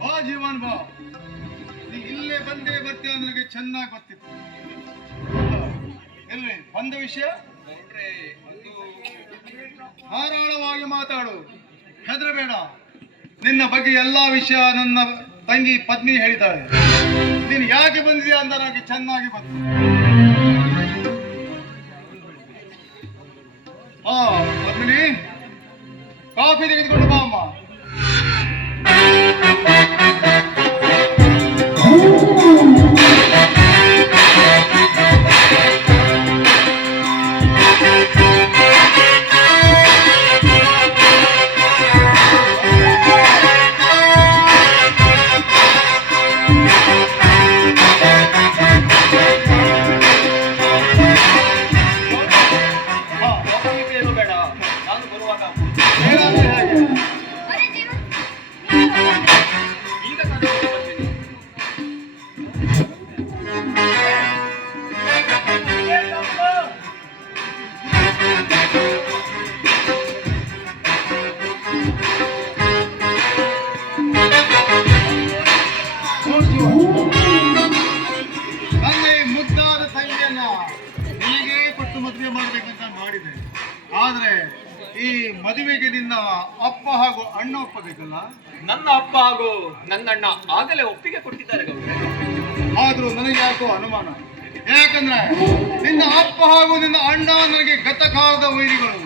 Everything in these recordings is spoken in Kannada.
ಬಾ ಜೀವನ್ ಬಾ, ನೀ ಇಲ್ಲೇ ಬಂದೇ ಬರ್ತೀಯ ನನಗೆ ಚೆನ್ನಾಗಿ ಗೊತ್ತಿತ್ತು. ಎಲ್ಲಿ ಬಂದ ವಿಷಯ ಧಾರಾಳವಾಗಿ ಮಾತಾಡು, ಹೆದರಬೇಡ. ನಿನ್ನ ಬಗ್ಗೆ ಎಲ್ಲಾ ವಿಷಯ ನನ್ನ ತಂಗಿ ಪತ್ನಿ ಹೇಳಿದ್ದಾಳೆ. ನೀನು ಯಾಕೆ ಬಂದಿದೆಯಾ ಅಂತ ನನಗೆ ಚೆನ್ನಾಗಿ ಗೊತ್ತು. ಪದ್ಮಿನಿ, ಕಾಫಿ ತೆಗೆದುಕೊಂಡು ಬಾ ಅಮ್ಮ. ಆದ್ರೆ ಈ ಮದುವೆಗೆ ನಿನ್ನ ಅಪ್ಪ ಹಾಗೂ ಅಣ್ಣ ಒಪ್ಪಬೇಕಲ್ಲ? ನನ್ನ ಅಪ್ಪ ಹಾಗೂ ನನ್ನ ಅಣ್ಣ ಆಗಲೇ ಒಪ್ಪಿಗೆ ಕೊಟ್ಟಿದ್ದಾರೆ ಗೌಡ್ರೆ. ಆದ್ರೂ ನನಗೆ ಯಾಕೋ ಅನುಮಾನ. ಯಾಕಂದ್ರೆ ನಿನ್ನ ಅಪ್ಪ ಹಾಗೂ ನಿನ್ನ ಅಣ್ಣ ನನಗೆ ಗತಕಾಲದ ವೈರಿಗಳು.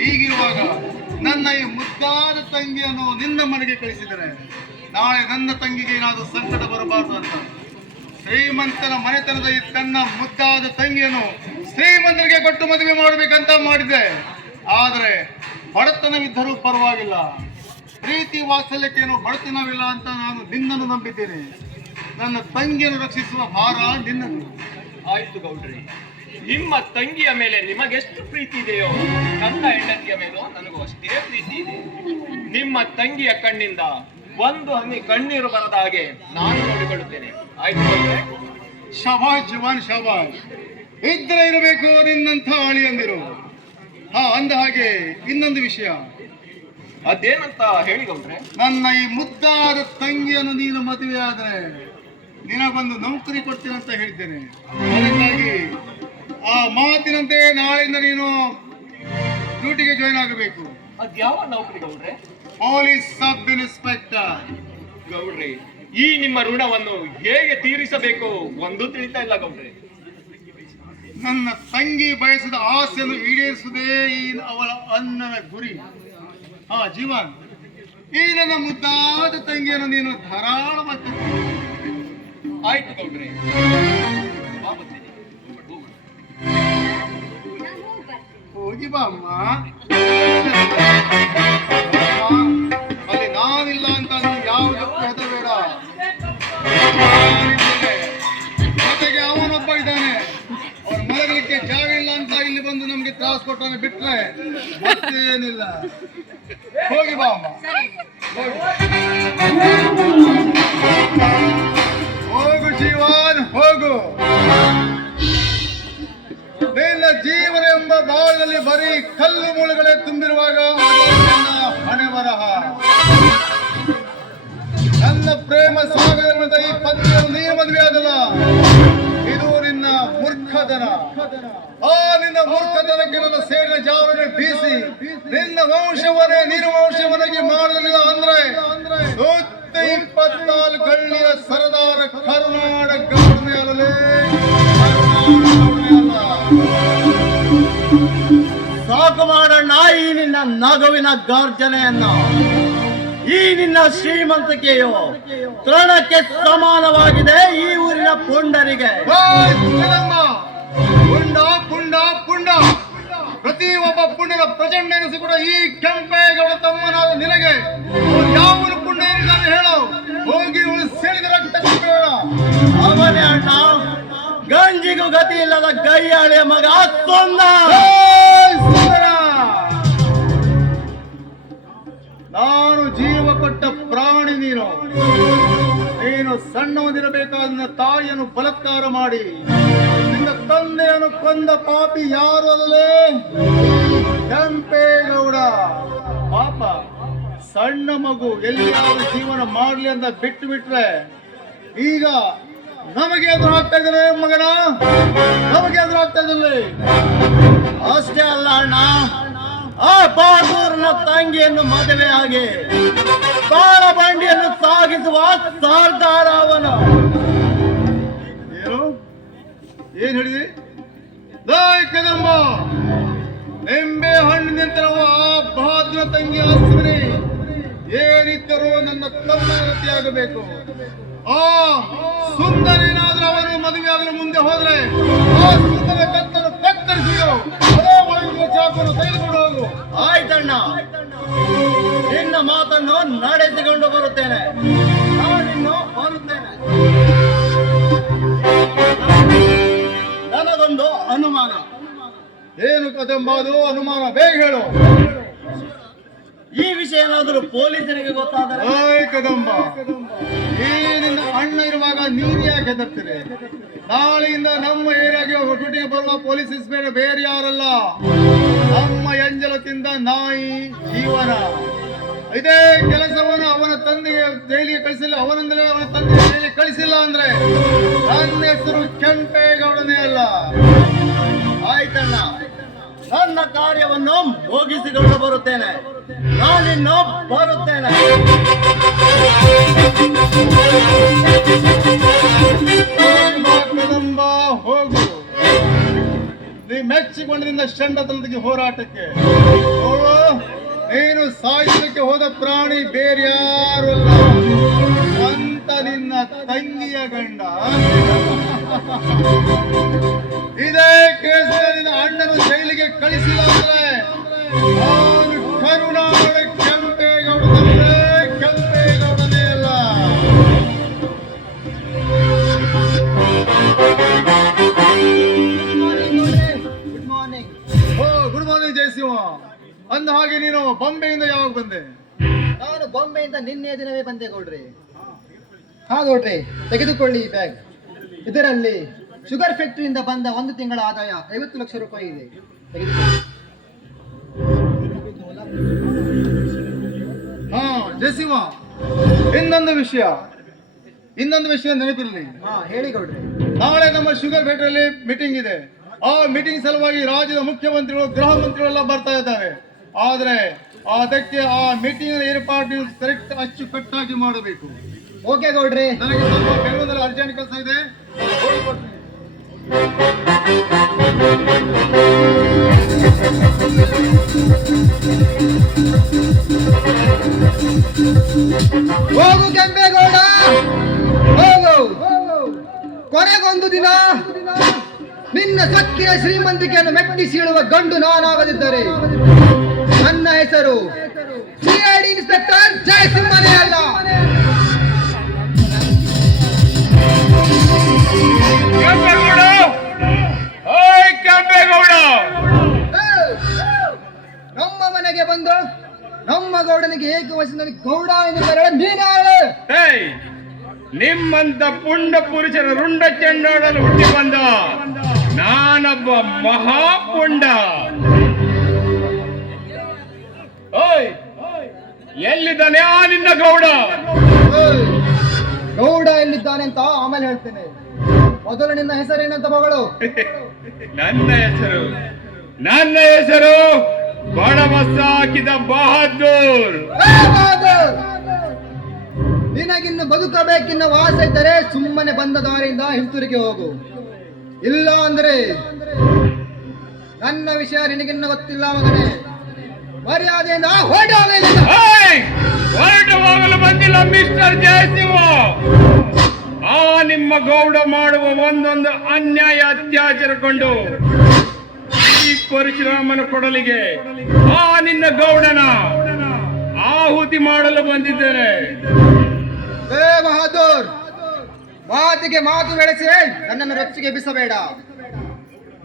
ಹೀಗಿರುವಾಗ ನನ್ನ ಈ ಮುದ್ದಾದ ತಂಗಿಯನ್ನು ನಿನ್ನ ಮನೆಗೆ ಕಳಿಸಿದರೆ ನಾಳೆ ನನ್ನ ತಂಗಿಗೆ ಏನಾದರೂ ಸಂಕಟ ಬರಬಾರದು ಅಂತ ಶ್ರೀಮಂತನ ಮನೆತನದ ಈ ತನ್ನ ಮುದ್ದಾದ ತಂಗಿಯನ್ನು ಶ್ರೀಮಂತರಿಗೆ ಕೊಟ್ಟು ಮದುವೆ ಮಾಡಬೇಕಂತ ಮಾಡಿದೆ. ಆದರೆ ಬಡತನವಿದ್ದರೂ ಪರವಾಗಿಲ್ಲ, ಪ್ರೀತಿ ವಾತ್ಸಲ್ಯಕ್ಕೇನು ಬಡತನವಿಲ್ಲ ಅಂತ ನಾನು ನಿನ್ನನ್ನು ನಂಬಿದ್ದೇನೆ. ನನ್ನ ತಂಗಿಯನ್ನು ರಕ್ಷಿಸುವ ಭಾರ ನಿನ್ನದು. ಆಯ್ತು ಗೌಡ್ರಿ, ನಿಮ್ಮ ತಂಗಿಯ ಮೇಲೆ ನಿಮಗೆಷ್ಟು ಪ್ರೀತಿ ಇದೆಯೋ ನನ್ನ ಹೆಂಡತಿಯ ಮೇಲೂ ನನಗೂ ಅಷ್ಟೇ ಪ್ರೀತಿ ಇದೆ. ನಿಮ್ಮ ತಂಗಿಯ ಕಣ್ಣಿಂದ ಒಂದು ಹನಿ ಕಣ್ಣೀರು ಬರದ ಹಾಗೆ ನಾನು ನೋಡಿಕೊಳ್ಳುತ್ತೇನೆ. ಆಯ್ತು ಗೌಡ್ರೆ? ಶಬಾಷ್ ಜವಾನ್ ಶಬಾಷ್. ಇದ್ರೆ ಇರಬೇಕು ನಿನ್ನಂಥ ಅಳಿಯಂದಿರು. ಅಂದ ಹಾಗೆ ಇನ್ನೊಂದು ವಿಷಯ. ಅದೇನಂತ ಹೇಳಿ ಗೌಡ್ರೆ? ನನ್ನ ಈ ಮುದ್ದಾದ ತಂಗಿಯನ್ನು ನೀನು ಮದುವೆ ಆದ್ರೆ ನಿನಗೊಂದು ನೌಕರಿ ಕೊಡ್ತೀನಂತ ಹೇಳಿದ್ದೇನೆ. ಅದಕ್ಕಾಗಿ ಆ ಮಾತಿನಂತೆ ನಾಳೆಯಿಂದ ನೀನು ಡ್ಯೂಟಿಗೆ ಜಾಯಿನ್ ಆಗಬೇಕು. ಅದ್ಯಾವ ನೌಕರಿ ಗೌಡ್ರೆ? Police sub inspector. ಗೌಡ್ರೆ, ಈ ನಿಮ್ಮ ಋಣವನ್ನು ಹೇಗೆ ತೀರಿಸಬೇಕು ಒಂದು ತಿಳಿತಾ ಇಲ್ಲ ಗೌಡ್ರೆ. ನನ್ನ ತಂಗಿ ಬಯಸಿದ ಆಸೆಯನ್ನು ಈಡೇರಿಸುವುದೇ ಈ ಅವಳ ಅಣ್ಣನ ಗುರಿ. ಜೀವನ್, ಈ ನನ್ನ ಮುದ್ದಾದ ತಂಗಿಯನ್ನು ನೀನು ಧಾರಾಳವಾಗಿ. ಆಯ್ತು ಗೌಡ್ರೆ, ಹೋಗಿ ಬಾ ಅಮ್ಮ. ಅಲ್ಲಿ ನಾನಿಲ್ಲ ಅಂತ ನೀನು ಯಾವುದಕ್ಕೂ ಹೆದರಬೇಡ. ಜೊತೆಗೆ ಅವನೊಬ್ಬ ಇದ್ದಾನೆ, ಅವ್ರ ಮಲಗಲಿಕ್ಕೆ ಜಾಗ ಇಲ್ಲ ಅಂತ ಇಲ್ಲಿ ಬಂದು ನಮ್ಗೆ ತ್ರಾಸ ಕೊಟ್ಟಾನೆ. ಬಿಟ್ರೆ ಮತ್ತೇನಿಲ್ಲ. ಹೋಗಿ ಬಾ ಅಮ್ಮ, ಹೋಗು ಜೀವನ್, ಹೋಗು. ನಿನ್ನ ಜೀವನ ಎಂಬ ಬಾಳದಲ್ಲಿ ಬರೀ ಕಲ್ಲು ಮುಳುಗಳೇ ತುಂಬಿರುವಾಗ ಹಣೆ ಬರಹ. ನನ್ನ ಪ್ರೇಮ ಸಾಗರದ ಈ ಪತ್ನಿಯನ್ನು ನೀನು ಮದುವೆ ಆದಲ್ಲ, ಇದು ನಿನ್ನ ಮೂರ್ಖತನ. ನಿನ್ನ ಮೂರ್ಖತನಕ್ಕೆ ನನ್ನ ಸೇರಿನ ಜಾವನೆ ಬೀಸಿ ನಿನ್ನ ವಂಶವನ್ನೇ ನಿರ್ವಂಶವನಾಗಿ ಮಾಡಲಿಲ್ಲ ಅಂದ್ರೆ 24 ಗಳ್ಳಿಯ ಸರದಾರ ಕರುನಾಡ ಗೌಡನೇ ಅಲ್ಲಲೇ. ಸಾಕು ಮಾಡೋಣ ಈ ನಿನ್ನ ನಗುವಿನ ಗರ್ಜನೆಯನ್ನ. ಈ ನಿನ್ನ ಶ್ರೀಮಂತಿಕೆಯು ತೃಣಕ್ಕೆ ಸಮಾನವಾಗಿದೆ ಈ ಊರಿನ ಪುಂಡರಿಗೆ. ಪುಂಡ ಪುಂಡ ಪುಂಡ, ಪ್ರತಿ ಒಬ್ಬ ಪುಂಡನ ಪ್ರಚಂಡ ಎನಿಸಿ ಕೂಡ ಈ ಕೆಂಪೇಗೌಡ ತಮ್ಮನಾದ ನಿನಗೆ ಯಾವ ಪುಂಡ ಏನಿದ್ದಾನೆ ಹೇಳು. ಹೋಗಿ ಸೇರಿದ ರಕ್ತ ಬೇಡ. ಅವನೇ ಅಣ್ಣ, ಗಂಜಿಗೂ ಗತಿ ಇಲ್ಲದ ಗೈಯಾಳಿಯ ಮಗ ಸೊಂದ. ನಾನು ಜೀವ ಕೊಟ್ಟ ಪ್ರಾಣಿ ನೀನು ನೀನು ಸಣ್ಣವನಿರಬೇಕಾದ ನಿನ್ನ ತಾಯಿಯನ್ನು ಬಲಾತ್ಕಾರ ಮಾಡಿ ನಿನ್ನ ತಂದೆಯನ್ನು ಕೊಂದ ಪಾಪಿ ಯಾರು ಅಲ್ಲೇ? ಕೆಂಪೇಗೌಡ. ಪಾಪ ಸಣ್ಣ ಮಗು ಎಲ್ಲಿಯಾದ್ರೂ ಜೀವನ ಮಾಡ್ಲಿ ಅಂತ ಬಿಟ್ಟು ಬಿಟ್ರೆ ಈಗ ನಮಗೆ ಎದುರು ಆಗ್ತಾ ಇದ್ದಾರೆ ಮಗನ, ನಮಗೆ ಎದುರು ಆಗ್ತಾ ಇದ್ದಲ್ಲಿ. ಅಷ್ಟೇ ಅಲ್ಲ ಅಣ್ಣ, ಆ ಬಹದ್ದೂರ್ನ ತಂಗಿಯನ್ನು ಮದುವೆ ಆಗಿ ಬಾಳ ಬಂಡಿಯನ್ನು ಸಾಗಿಸುವ ಸರ್ದಾರ ಅವನು. ಏನು ಏನ್ ಹೇಳಿದಿ? ಕದಂಬ, ನಿಂಬೆ ಹಣ್ಣಿನಂತರವ ಆ ಬಹದ್ದೂರ ತಂಗಿ ಅಶ್ವಿನಿ ಏನಿದ್ದರೂ ನನ್ನ ತಮ್ಮ ಆಗಬೇಕು. ಆ ಸುಂದರಿನಾದ್ರೂ ಅವನು ಮದುವೆ ಆಗಲು ಮುಂದೆ ಹೋದ್ರೆ ಆ ಸುಂದರ ಕತ್ತನ್ನು ಕತ್ತರಿಸಿಯೋ ಅದೇ ಒಳಗಿರುವ ಚಾಕನ್ನು ತೆಗೆದುಕೊಂಡು ಹೋಗು. ಆಯ್ತಣ್ಣ, ನಿನ್ನ ಮಾತನ್ನು ನಡೆಸಿಕೊಂಡು ಬರುತ್ತೇನೆ. ನಾನಿನ್ನು ಬರುತ್ತೇನೆ. ನನಗೊಂದು ಅನುಮಾನ. ಏನು ಕದಂಬ ಅದು ಅನುಮಾನ? ಬೇಗ ಹೇಳು. ಈ ವಿಷಯ ಏನಾದರೂ ಪೊಲೀಸರಿಗೆ ಗೊತ್ತಾದರೆ? ಓಯ್ ಕದಂಬ, ಈ ನಿನ್ನ ಅಣ್ಣ ಇರುವಾಗ ನೀನು ಯಾಕೆ ಹೆದರ್ತೀರಿ? ನಾಳೆಯಿಂದ ನಮ್ಮ ಏರಿಯಾಗೆ ಡ್ಯೂಟಿಗೆ ಬರುವ ಪೊಲೀಸ್ ಇನ್ಸ್ಪೆಕ್ಟರ್ ಬೇರೆ ಯಾರಲ್ಲ, ನಮ್ಮ ಎಂಜಲಕ್ಕಿಂತ ನಾಯಿ ಜೀವನ. ಇದೇ ಕೆಲಸವನ್ನು ಅವನ ತಂದೆಗೆ ಜೈಲಿಗೆ ಕಳಿಸಿಲ್ಲ, ಅವನಂದ್ರೆ ಅವನ ತಂದೆ ಜೈಲಿಗೆ ಕಳಿಸಿಲ್ಲ ಅಂದ್ರೆ ನನ್ನ ಹೆಸರು ಕೆಂಪೇಗೌಡನೇ ಅಲ್ಲ. ಆಯ್ತಣ್ಣ, ನನ್ನ ಕಾರ್ಯವನ್ನು ಮುಗಿಸಿಕೊಂಡು ಬರುತ್ತೇನೆ. ನಾನಿನ್ನು ಬರುತ್ತೇನೆ. ಕದಂಬ ಹೋಗು, ನೀ ಮೆಚ್ಚಿಕೊಂಡಿದ್ದ ಷಂಡತನದಿಗೆ ಹೋರಾಟಕ್ಕೆ ನೋಡು. ನೀನು ಸಾಯಿಸಲಿಕ್ಕೆ ಹೋದ ಪ್ರಾಣಿ ಬೇರೆ ಯಾರು ಅಲ್ಲ, ಸ್ವಂತ ನಿನ್ನ ತಂಗಿಯ ಗಂಡ. ಇದೇ ಕೇಸರಿನ ಅಣ್ಣನ ಜೈಲಿಗೆ ಕಳಿಸಿಲ್ಲ ಅಂದ್ರೆ ನಾನು ಕರುಣಾಳ ಕೆಂಪೇಗೌಡನೇ, ಕೆಂಪೇಗೌಡನೇ ಅಲ್ಲ. Good morning. ಓ ಗುಡ್ ಮಾರ್ನಿಂಗ್ ಜಯಸಿಂಹ. ಅಂದ ಹಾಗೆ ನೀನು ಬಾಂಬೆಯಿಂದ ಯಾವಾಗ ಬಂದೆ? ನಾನು ಬಾಂಬೆಯಿಂದ ನಿನ್ನೆ ದಿನವೇ ಬಂದೆ ಗೌಡ್ರಿ. ಹಾ ಗೌಡ್ರಿ, ತೆಗೆದುಕೊಳ್ಳಿ ಈ ಬ್ಯಾಗ್. ಇದರಲ್ಲಿ ಶುಗರ್ ಫ್ಯಾಕ್ಟರಿಯಿಂದ ಬಂದ 1 ತಿಂಗಳ ಆದಾಯ 50 ಲಕ್ಷ ರೂಪಾಯಿ ಇದೆ. ತೆಗೆದುಕೊಳ್ಳಿ. ಹಾ ಜಯಸಿಂಹ, ಇನ್ನೊಂದು ವಿಷಯ ನೆನಪಿರಲಿ. ಹಾ ಹೇಳಿ ಗೌಡ್ರಿ. ನಾಳೆ ನಮ್ಮ ಶುಗರ್ ಫ್ಯಾಕ್ಟರಿಯಲ್ಲಿ ಮೀಟಿಂಗ್ ಇದೆ. ಆ ಮೀಟಿಂಗ್ ಸಲುವಾಗಿ ರಾಜ್ಯದ ಮುಖ್ಯಮಂತ್ರಿಗಳು, ಗೃಹ ಮಂತ್ರಿಗಳೆಲ್ಲ ಬರ್ತಾ ಇದ್ದಾರೆ. ಆದ್ರೆ ಅದಕ್ಕೆ ಆ ಮೀಟಿಂಗ್ ಏರ್ಪಾಡು ಕರೆಕ್ಟ್ ಅಚ್ಚುಕಟ್ಟಾಗಿ ಮಾಡಬೇಕು. ಓಕೆ ಗೌಡ್ರಿ. ನನಗೆ ಸ್ವಲ್ಪ ಬೆಂಗಳೂರಲ್ಲಿ ಅರ್ಜೆಂಟ್ ಕೆಲಸ ಇದೆ, ಹೋಗಿ ಬರ್ತೀನಿ. ಹೋಗು ಕೆಂಪೇಗೌಡ, ಹೋಗು. ಕೊನೆಗೊಂದು ದಿನ ನಿನ್ನ ಸಕ್ಕಿನ ಶ್ರೀಮಂತಿಕೆಯನ್ನು ಮೆಟ್ಟಿಸಿ ಇಳುವ ಗಂಡು ನಾನಾಗದಿದ್ದರೆ ನನ್ನ ಹೆಸರು ಸಿಐಡಿ ಇನ್ಸ್ಪೆಕ್ಟರ್ ಜಯಸಿಂಹನೇ ಅಲ್ಲ. ಕೆಂಪೇಗೌಡ, ನಮ್ಮ ಮನೆಗೆ ಬಂದು ನಮ್ಮ ಗೌಡನಿಗೆ ಏಕವಚನದಲ್ಲಿ ಗೌಡ ಎಂದು ಕರೆದ ನೀನಾಳೆ. ನಿಮ್ಮಂತ ಪುಂಡ ಪುರುಷರ ರುಂಡ ಚೆಂಡಾಡಲು ಹುಟ್ಟಿ ಬಂದ ನಾನೊಬ್ಬ ಮಹಾಪುಂಡ. ಓಯ್, ಎಲ್ಲಿದ್ದಾನೆ ಆ ನಿನ್ನ ಗೌಡ? ಓಯ್, ಗೌಡ ಎಲ್ಲಿದ್ದಾನೆ ಅಂತ ಆಮೇಲೆ ಹೇಳ್ತೇನೆ. ಮೊದಲು ನಿನ್ನ ಹೆಸರೇನಂತ ಮಗಳು? ನನ್ನ ಹೆಸರು ಬಡಬಸ ಹಾಕಿದ ಬಹದ್ದೂರ್. ಬಹದ್ದೂರ್, ನಿನಗಿನ್ನು ಬದುಕಬೇಕಿನ್ನ ವಾಸ ಇದ್ದರೆ ಸುಮ್ಮನೆ ಬಂದ ದಾರಿಯಿಂದ ಹಿಂತಿರುಗಿ ಹೋಗು. ಇಲ್ಲ ಅಂದ್ರೆ ನನ್ನ ವಿಷಯ ನಿನಗಿನ್ನ ಗೊತ್ತಿಲ್ಲ ಮಗನೇ. ಮರ್ಯಾದೆಯಿಂದ ಹೊರಟು ಹೋಗಲು ಬಂದಿಲ್ಲ ಮಿಸ್ಟರ್ ಜಯಸಿಂಹ. ಆ ನಿಮ್ಮ ಗೌಡ ಮಾಡುವ ಒಂದೊಂದು ಅನ್ಯಾಯ ಅತ್ಯಾಚಾರಕೊಂಡು ಈ ಪರಶುರಾಮನ ಕೊಡಲಿಗೆ ಆ ನಿನ್ನ ಗೌಡನ ಆಹುತಿ ಮಾಡಲು ಬಂದಿದ್ದೇನೆ. ಬಹದ್ದೂರ್, ಮಾತಿಗೆ ಮಾತು ಬೆಳೆಸಿ ನನ್ನನ್ನು ರೊಚ್ಚಿಗೆ ಬಿಸಬೇಡ.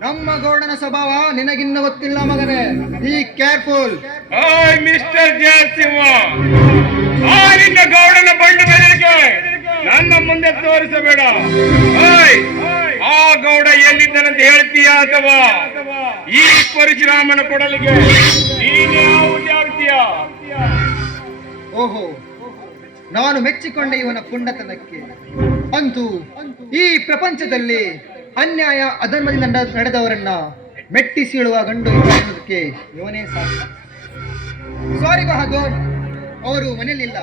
ನಮ್ಮ ಗೌಡನ ಸ್ವಭಾವ ನಿನಗಿನ್ನ ಗೊತ್ತಿಲ್ಲ ಮಗನೇ. Be careful. ಮಿಸ್ಟರ್ ಜಯಸಿಂಹ, ಆ ನಿನ್ನ ಗೌಡನ ಬಂಡು ಬೆದರಿಕೆ ನನ್ನ ಮುಂದೆ ತೋರಿಸಬೇಡ. ಓಯ್, ಆ ಗೌಡ ಎಲ್ಲಿದ್ದಾನಂತ ಹೇಳ್ತೀಯಾ ಅಥವಾ ಈ ಪರಶುರಾಮನ ಕೊಡಲಿಗೆ ನೀನು ಯಾವ್ದ್ಯಾವ್ತೀಯಾ? ಓಹೋ, ನಾನು ಮೆಚ್ಚಿಕೊಂಡ ಇವನ ಪುಂಡತನಕ್ಕೆ. ಅಂತೂ ಈ ಪ್ರಪಂಚದಲ್ಲಿ ಅನ್ಯಾಯ ಅಧರ್ಮದಿಂದ ನಡೆದವರನ್ನ ಮೆಟ್ಟಿಸಿಳುವ ಗಂಡು ಅನ್ನೋದಕ್ಕೆ ಇವನೇ ಸಾಕು. ಸಾರಿ ಬಹದ್ದೂರ್, ಅವರು ಮನೆಯಲ್ಲಿಲ್ಲ.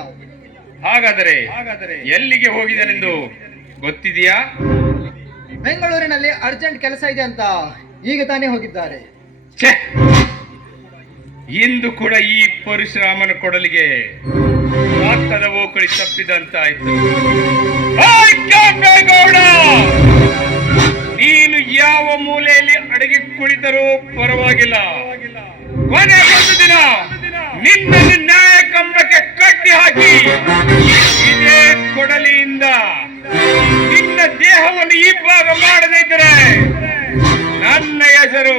ಹಾಗಾದರೆ ಎಲ್ಲಿಗೆ ಹೋಗಿದನೆಂದು ಗೊತ್ತಿದೆಯಾ? ಬೆಂಗಳೂರಿನಲ್ಲಿ ಅರ್ಜೆಂಟ್ ಕೆಲಸ ಇದೆ ಅಂತ ಈಗ ತಾನೇ ಹೋಗಿದ್ದಾರೆ. ಛೆ! ಇಂದು ಕೂಡ ಈ ಪರಶುರಾಮನ ಕೊಡಲಿಗೆ ರಕ್ತದ ಓಕಳಿ ತಪ್ಪಿದಂತಾಯ್ತು. ಓಯ್ ಕೆಂಪೇಗೌಡ, ನೀನು ಯಾವ ಮೂಲೆಯಲ್ಲಿ ಅಡಗಿ ಕುಳಿತರೂ ಪರವಾಗಿಲ್ಲ, ಕೊನೆಗೊಂದು ದಿನ ನಿನ್ನನ್ನು ನ್ಯಾಯ ಕಂಬಕ್ಕೆ ಕಟ್ಟಿ ಹಾಕಿ ಇದೇ ಕೊಡಲಿಯಿಂದ ನಿನ್ನ ದೇಹವನ್ನು ಇಬ್ಬಾಗ ಮಾಡದೇ ಇದ್ದರೆ ನನ್ನ ಹೆಸರು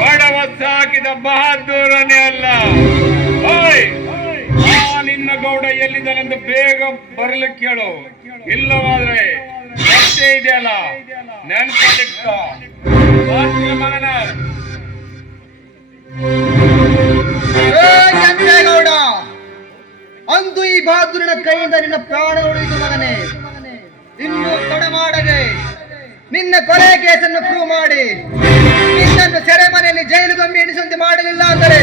ಬಡವ ಸಾಕಿದ ಬಹದ್ದೂರನೇ ಅಲ್ಲ. ಓಯ್, ನಿನ್ನ ಗೌಡ ಎಲ್ಲಿದ್ದಾನೆಂದು ಬೇಗ ಬರ್ಲಿಕ್ಕೆ ಕೇಳು, ಇಲ್ಲವಾದ್ರೆ ರಸ್ತೆ ಇದೆಯಲ್ಲ ನೆನಪಿಟ್ಕೋ ಮಗನ. ಕೆಂಪೇಗೌಡ, ಅಂದು ಈ ಬಹದ್ದೂರಿನ ಕೈಯಿಂದ ನಿನ್ನ ಪ್ರಾಣ ಉಳಿದು ಮಗನೇ. ಇನ್ನು ತಡೆ ಮಾಡದೆ ನಿನ್ನ ಕೊಲೆ ಕೇಸನ್ನು ಪ್ರೂವ್ ಮಾಡಿ ನಿನ್ನನ್ನು ಸೆರೆಮನೆಯಲ್ಲಿ ಜೈಲು ಗಂಬಿ ಎಣಿಸುವಂತೆ ಮಾಡಲಿಲ್ಲ ಅಂದರೆ